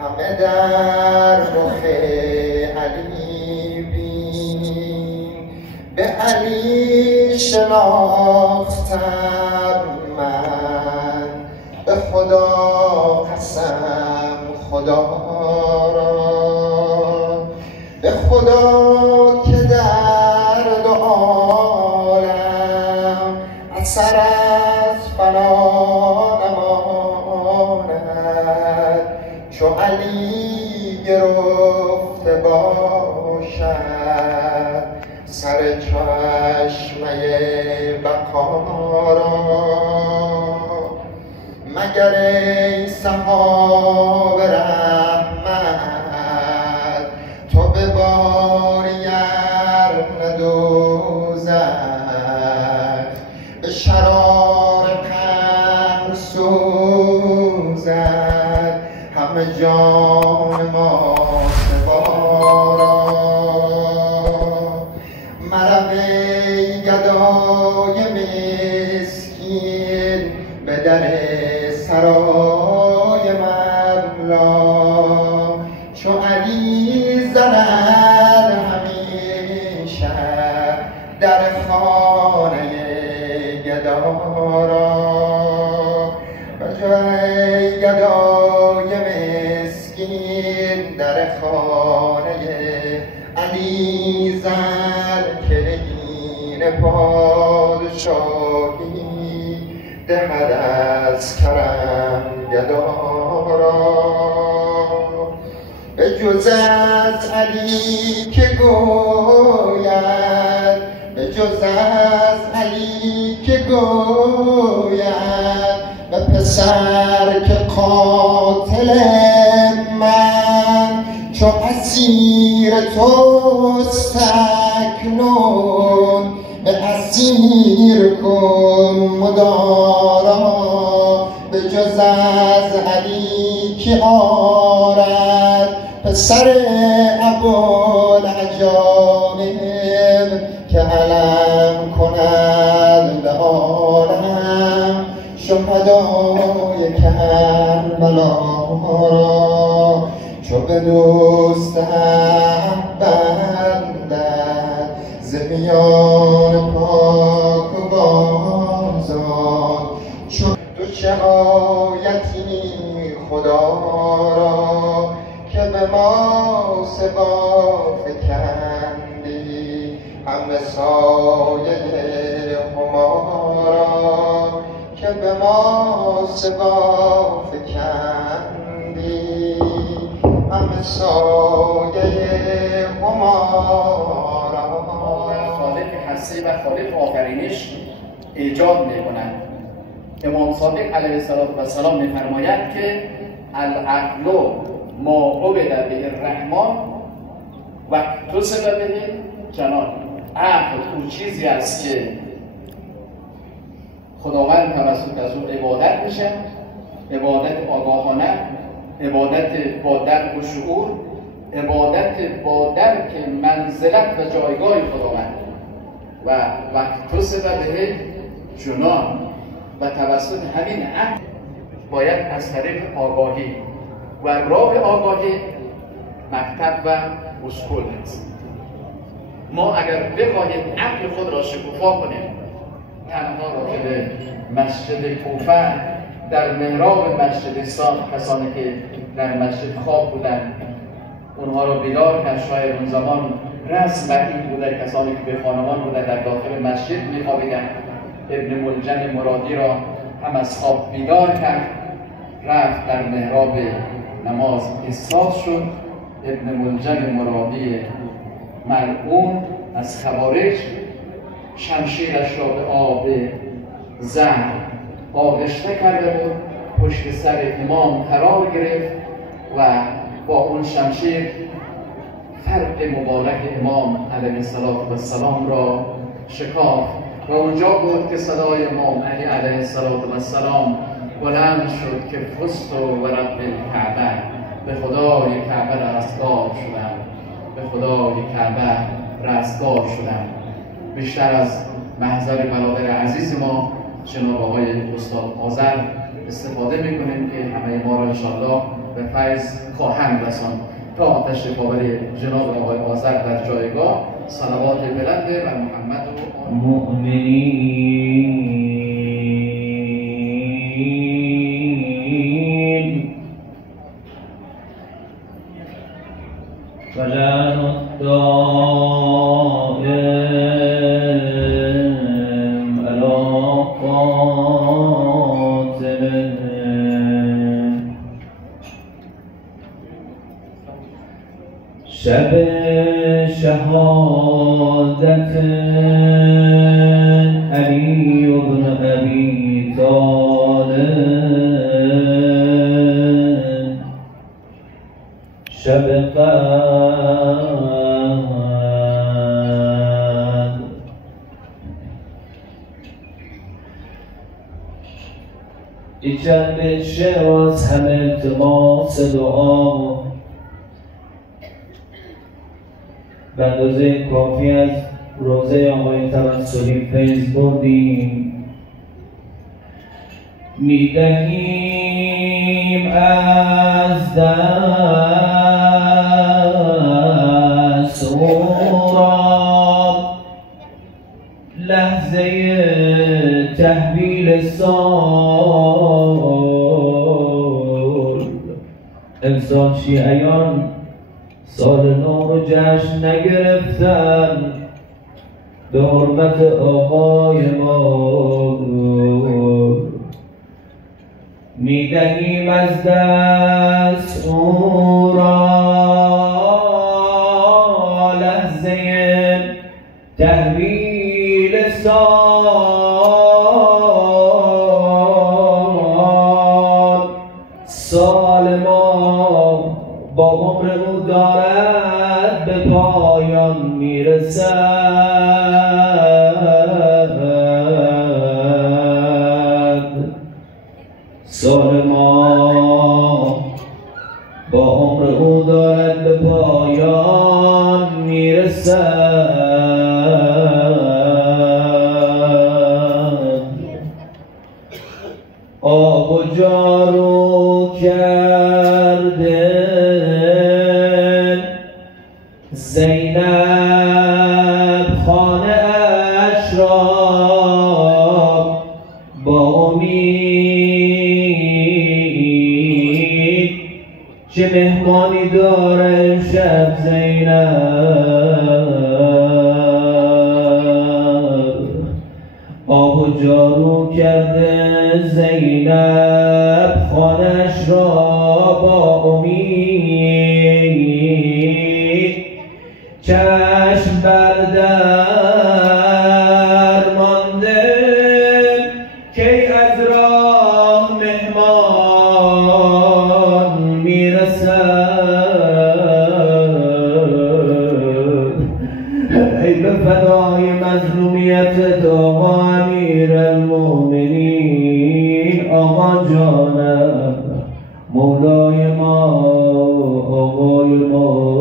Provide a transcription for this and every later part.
همه در رخ علی بین، به علی شناختم من، به خدا قسم خدا را، به خدا که در دو عالم اثر از فنا نماند، چو علی گرفته باشد سر چشمه بقا را، مگر ای سحاب رحمت تو بباری ار دوزخ، به شرار قهر سوزد همه جان ما سوارا، مرم ای گدای مسکین به در سرای مولا، چو علی زند همیشه در خانه گدا را، بجای گدای مسکین در خانه علی زن، که نگین پادشاهی دهد از کرم گدا را، به جز از علی که گوید، به جز از علی که گوید، به پسر که قاتل من، چو اسیر توست اکنون، به اسیر کن مدارا، به جز از علی که آرد پسر ابوالعجایب، که علم کند به عالم شهدای کربلا را، چو به دوست حق بندد ز میان پاک و بازان، چو تو چه آیتی خدا را که به ما سبا فکندی، همه سایه هما را که به ما سبا فکندی، همه سایه هما را. خالق هستی و خالق آفرینش ایجاد می‌کند. امام صادق علیه السلام می‌فرماید که العقل ما عبد به الرحمن و اکتسب به جنان. عقل اون چیزی است که خداوند توسط از اون عبادت میشه، عبادت آگاهانه، عبادت با درک و شعور، عبادت با درک منزلت و جایگاه خداوند و اکتسب به جنان، و توسط همین عقل باید از طریق آگاهی و راه آگاهی مکتب و اسکول است. ما اگر بخواهیم عقل خود را شکوفا کنیم، تنها راجع به مسجد کوفه در محراب مسجد کسانی که در مسجد خواب بودند اونها را بیدار کرد. شاید اون زمان رسم این بوده کسانی که به خانمان بوده در داخل مسجد میخوابیدند. ابن ملجم مرادی را هم از خواب بیدار کرد، رفت در محراب نماز ایستاد شد. ابن ملجم مرادی ملعون از خوارج شمشیرش را به آب زهر آغشته کرده بود، پشت سر امام قرار گرفت و با اون شمشیر فرق مبارک امام علیه السلام را شکافت و اونجا بود که صدای امام علی علیه السلام بلند شد که فزت و رب الکعبه، به خدای کعبه رستگار شدم، به خدای کعبه رستگار شدم. بیشتر از محضر بلاغر عزیز ما جناب آقای استاد آذر استفاده میکنیم که همه ما را انشاءالله به فیض خواهند رساند. تا تشریف آوری جناب آقای آذر در جایگاه، صلوات بلند بر محمد و مؤمنین و لعن الدائم علی قاتلهم. شب شهادت علی بن ابی طالب، شب قدر. این چند شعر از همه التماس دعا به اندازه کافی از روزه آقای توسلی فیض بردیم. میدهیم از دست او را لحظه تحویل سال. امسال شیعیان سال نو رو جشن نگرفتن به حرمت آقای ما. میدهیم از دست او را لحظه تحویل سال. سال ما با عمر او دارد به پایان میرسد. سال ما با عمر او دارد به پایان میرسد. آب و جارو کرده زینب خانه اش را با امید. چه مهمانی داره امشب زینب. آب و جارو کرده زینب خانه اش را با امید. چشم بردر مانده کی از راه مهمان میرسد. ای به فدای مظلومیت آقا امیرالمؤمنین، آقا جانم، مولای ما، آقای ما.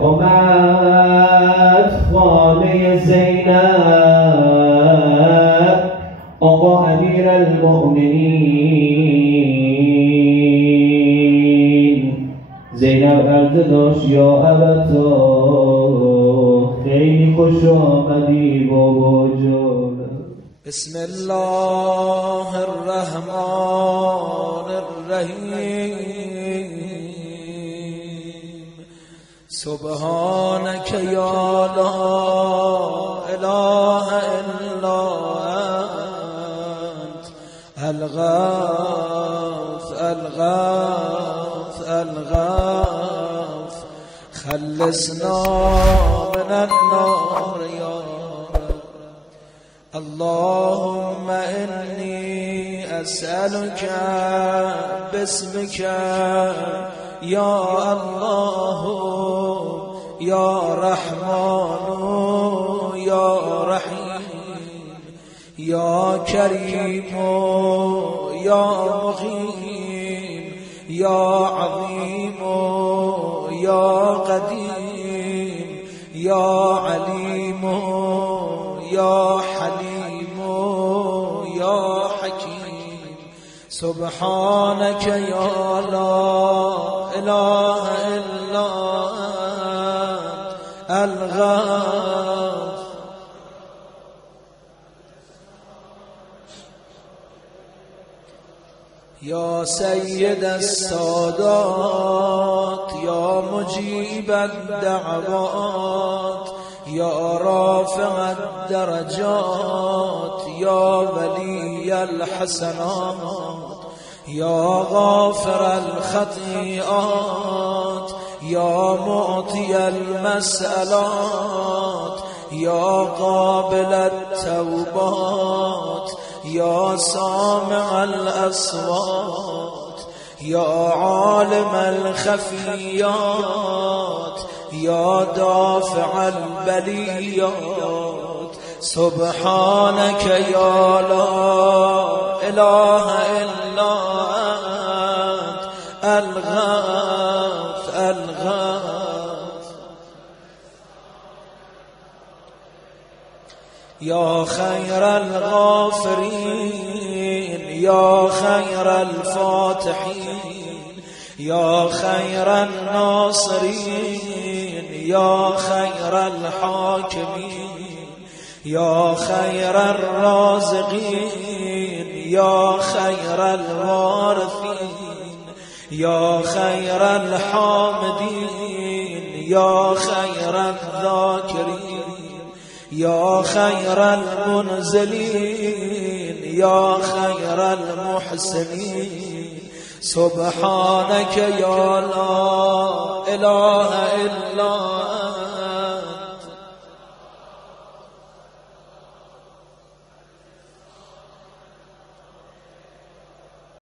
آمد خانه زینب آقا امیرالمؤمنین. زینب عرض داشت یا ابتا خیلی خوش آمدی بابا جان. بسم الله الرحمن الرحیم. سبحانك یا لا اله الا انت الغوث الغوث الغوث خلصنا من النار یا اللهم إني أسألك باسمك يا الله يا رحمن يا رحيم يا كريم يا مقيم يا عظيم يا قديم يا عليم یا حلیم یا حکیم سبحانك یا لا اله الا انت الغفور. یا سید السادات یا مجیب الدعوات یا رافع الدرجات یا ولی الحسنات یا غافر الخطیئات یا معطی المسئلات یا قابل التوبات یا سامع الاصوات یا عالم الخفیات یا دافع البلیات سبحانك یا لا اله الا انت الغفور. یا خیر الغافرین یا خیر الفاتحین یا خیر الناصرین یا خیر الحاکمین یا خیر الرازقین یا خیر الوارثین یا خیر الحامدین یا خیر الذاکرین یا خیر المنزلین یا خیر المحسنین سبحانك یا لا اله الا